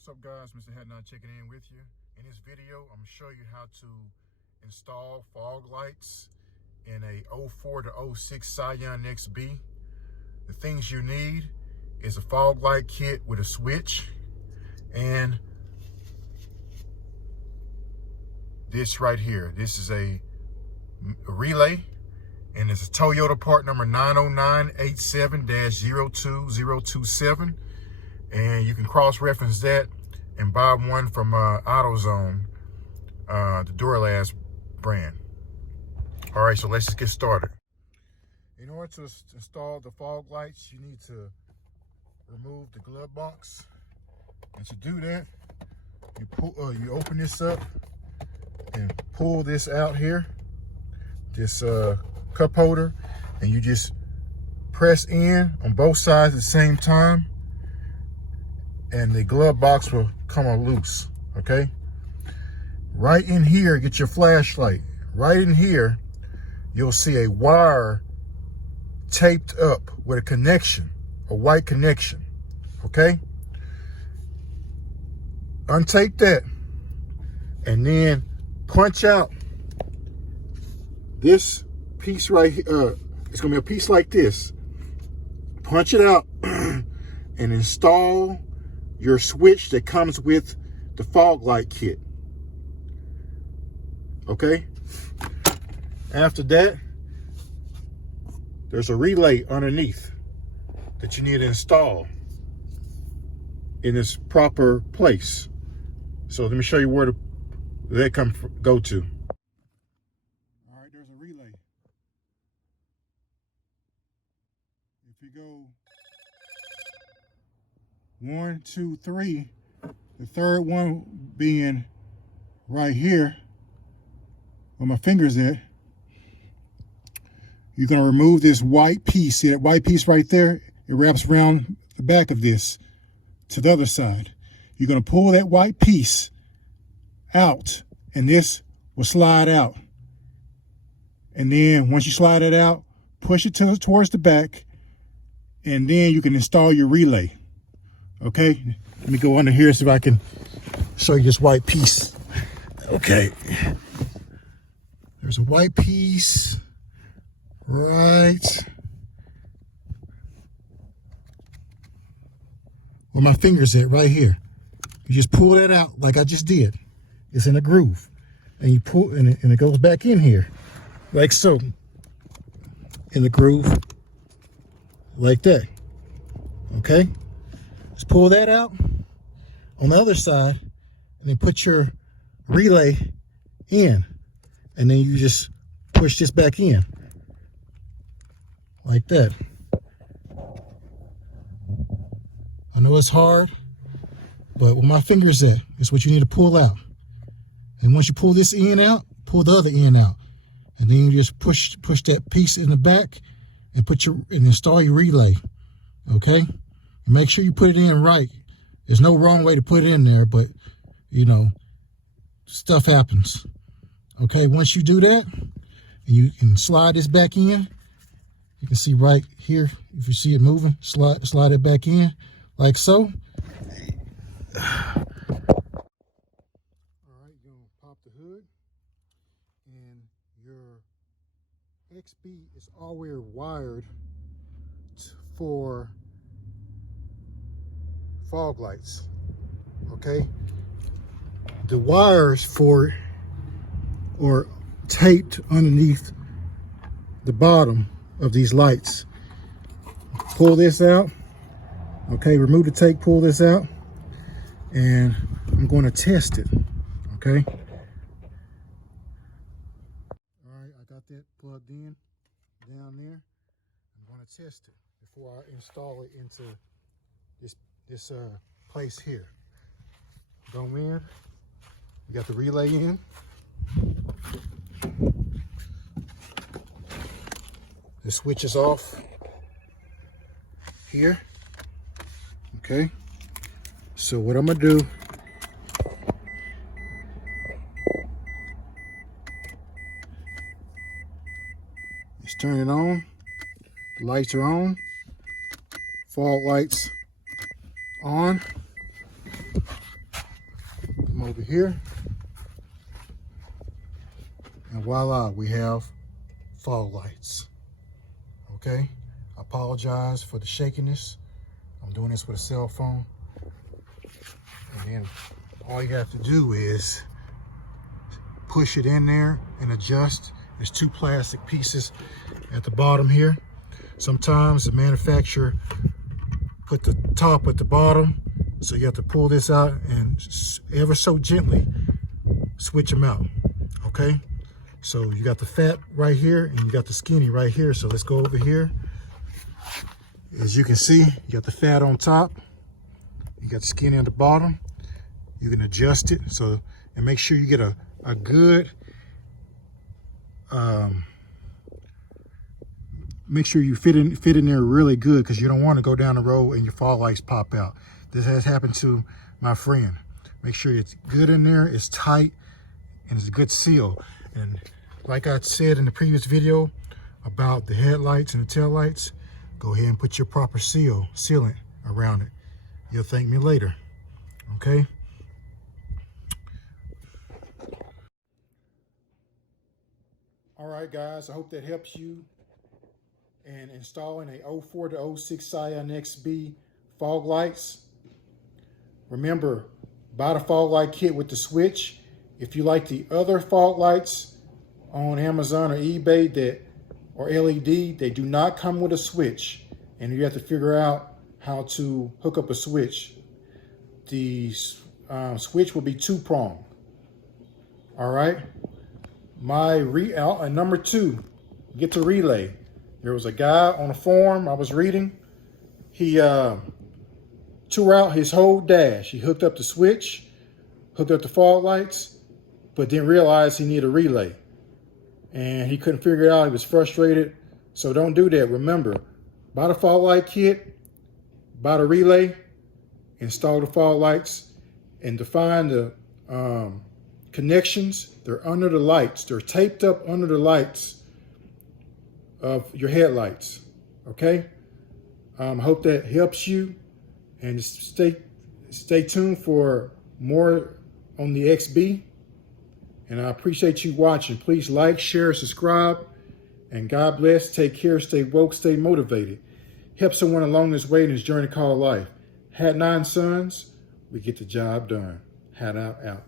What's up guys, Mr. Hadnot checking in with you. In this video, I'm going to show you how to install fog lights in a 04 to 06 Scion XB. The things you need is a fog light kit with a switch and this right here. This is a relay and it's a Toyota part number 90987-02027. And you can cross-reference that and buy one from AutoZone, the Duralast brand. All right, so let's just get started. In order to install the fog lights, you need to remove the glove box. And to do that, you open this up and pull this out here, this cup holder, and you just press in on both sides at the same time, and the glove box will come loose, okay? Right in here, get your flashlight. Right in here, you'll see a wire taped up with a connection, a white connection, okay? Untape that, and then punch out this piece right here. It's gonna be a piece like this. Punch it out and install your switch that comes with the fog light kit. Okay? After that, there's a relay underneath that you need to install in its proper place. So let me show you where that go to. All right, there's a relay. If you go 1, 2, 3, the third one being right here where my finger's at, you're going to remove this white piece. See that white piece right there? It wraps around the back of this to the other side. You're going to pull that white piece out and this will slide out. And then once you slide it out, push it towards the back, and then you can install your relay. Okay, let me go under here so if I can show you this white piece. Okay, there's a white piece right where my finger's at, right here. You just pull that out like I just did. It's in a groove, and you pull, and it goes back in here, like so, in the groove, like that. Okay. Just pull that out on the other side and then put your relay in, and then you just push this back in like that. I know it's hard, but where my finger's at is what you need to pull out. And once you pull this end out, pull the other end out, and then you just push that piece in the back and install your relay. Okay. Make sure you put it in right. There's no wrong way to put it in there, but you know, stuff happens. Okay, once you do that, and you can slide this back in, you can see right here, if you see it moving, slide it back in, like so. All right, you're gonna pop the hood, and your XB is already wired for fog lights. Okay, the wires for or taped underneath the bottom of these lights. Pull this out. Okay, remove the tape, pull this out, and I'm going to test it. Okay, all right, I got that plugged in down there. I'm going to test it before I install it into this place here. Go in, you got the relay in. The switch is off here. Okay, so what I'm gonna do is turn it on. The lights are on. Fog lights on. over here. And voila, we have fog lights. Okay, I apologize for the shakiness. I'm doing this with a cell phone. And then all you have to do is push it in there and adjust. There's 2 plastic pieces at the bottom here. Sometimes the manufacturer put the top at the bottom, so you have to pull this out and ever so gently switch them out. Okay, so you got the fat right here and you got the skinny right here. So let's go over here. As you can see, you got the fat on top, you got the skinny on the bottom. You can adjust it so, and make sure you get a good, make sure you fit in there really good, because you don't want to go down the road and your fog lights pop out. This has happened to my friend. Make sure it's good in there, it's tight, and it's a good seal. And like I said in the previous video about the headlights and the tail lights, go ahead and put your proper sealant around it. You'll thank me later. Okay. All right, guys, I hope that helps you in installing a 04 to 06 Scion XB fog lights. Remember, buy the fog light kit with the switch. If you like the other fog lights on Amazon or eBay or LED, they do not come with a switch, and you have to figure out how to hook up a switch. The switch will be 2-pronged. All right. Number 2, get the relay. There was a guy on a forum I was reading. He tore out his whole dash. He hooked up the switch, hooked up the fog lights, but didn't realize he needed a relay. And he couldn't figure it out. He was frustrated. So don't do that. Remember, buy the fog light kit, buy the relay, install the fog lights, and define the connections. They're under the lights. They're taped up under the lights of your headlights. Okay. I hope that helps you, and stay tuned for more on the XB. And I appreciate you watching. Please like, share, subscribe, and God bless. Take care. Stay woke. Stay motivated. Help someone along this way in this journey called life. Hadnot and Sons, we get the job done. Hadnot out.